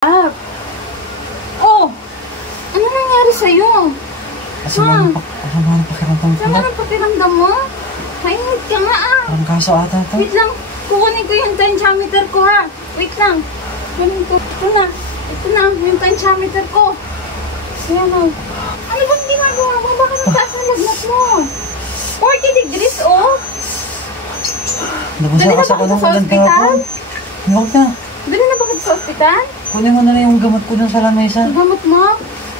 Up. Oh! Ano nangyari sa'yo? Asama ang pakiramdam ko. Sama ang pakiramdam mo? Kainit ka nga ah. Parang kaso ata ito. Wait lang. Kukunin ko yung tensiometer ko ha. Wait lang. Kunin ko. Ito na. Ito na. Yung tensiometer ko. Ayan o. Ano bang ginagawa mo? Bakit mataas ang lagnat mo? 40 degrees oh. Nabasa kasi ako ng ulan kahapon. Huwag na. Dali na ba kita sa ospital? Kunin mo na lang yung gamot ko dun sa lamesa. Yung gamot mo?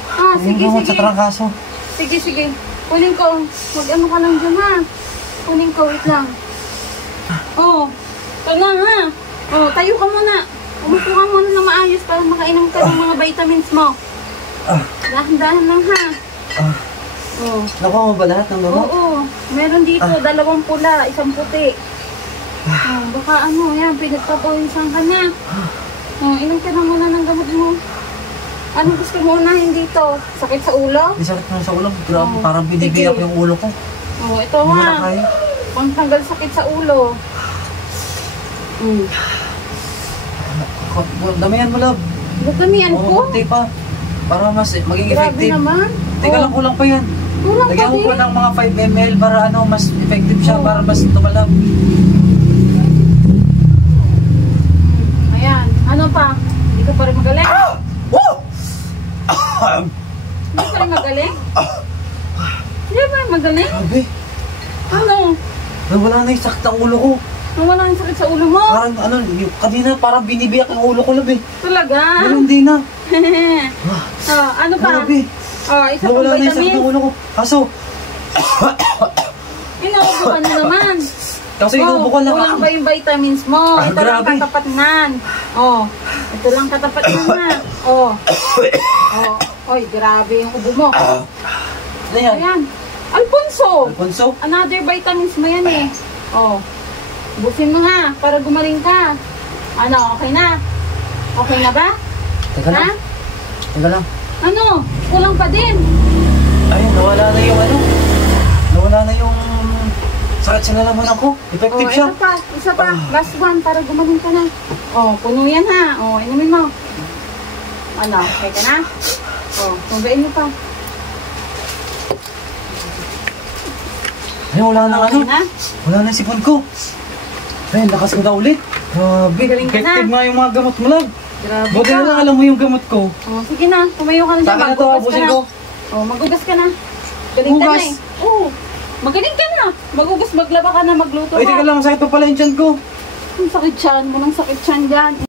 Ah, Yung sige, gamot sige. sa trangkaso. Sige, sige. Kunin ko. Mag-ano ka lang dyan ha. Kunin ko. Wait lang. Oh. Ito na ha. Oh, tayo ka muna. Umupo ka muna na maayos para makainom ka ng mga vitamins mo. Dahan-dahan lang ha. Oh. Nakuha mo ba lahat ng gamot? Oo. Meron dito, 2 pula, 1 puti. Oh, baka ano, yan, pinagpapawisan ka na. Oh, inom ka na muna ng gamot mo. Anong gusto mo unahin dito? Sakit sa ulo? May sakit na sa ulo. Grabe, Oh, parang binibiyak sige. yung ulo ko. Oh, ito Hindi mo na ha. kaya. Pangtanggal sakit sa ulo. Damihan mo, love. Bukamihan ko? Konti pa. Para mas maging Grabe effective. naman. Teka lang, kulang pa yan. Kulang pa Lagyan ko din. pa ng mga 5 ml para ano, mas effective siya, Oh. para mas tumalab. Ayan. Ano pa? Hindi ka pa rin magaling? Woo! Hindi ka rin magaling? Hindi pa rin magaling? Grabe. Ano? Nawala na yung sakit ng ulo ko. Nawala yung sakit sa ulo mo? Parang ano, yung kanina parang binibiyak ang ulo ko, love eh. Talaga? Pero hindi na. Oh, ano pa? Grabe. Oh, isa pang Nawala na yung sakit vitamin. ng ulo ko. Kaso, Inuubo ka na naman. kasi inuubo ko lang. Kulang pa yung vitamins mo. Ito lang grabe. katapatnan. Oh, ito lang katapatnan na. Oh. Oh. Oy, grabe yung ubo mo. Ano yan? Ayan. Alfonso. Alfonso? Another vitamins mo yan eh. Oh. Busin mo ha, para gumaling ka. Ano, okay na? Okay na ba? Teka lang. Ha? Teka lang. Ano? Kulang pa din. Ayun, nawala na yung ano. Nawala na yung sakit sa lalamunan ko. Effective Oh, siya. isa pa. Last one, para gumaling ka na. Oh, puno yan ha. Oh, inumin mo. Ano, okay ka na? Oh, tunggain mo pa. Ayun, wala na Okay ano. na? Wala na yung sipon ko. Ayun, lakas ko na ulit. Grabe, Galing ka effective na. nga yung mga gamot mo lang. Grabe Buti ka. na lang alam mo yung gamot ko. Oh, sige na. Tumayo ka na Sa dyan. akin na to, Magugas ka abusin na. ko. Oh, magugas ka na. Galing ka na Hugas? eh. Oo. Magaling ka na. Magugas, maglaba ka na, magluto Ay, ka. teka lang, masakit pa pala yung tiyan ko. Ang sakit tiyan mo, nang sakit tiyan dyan.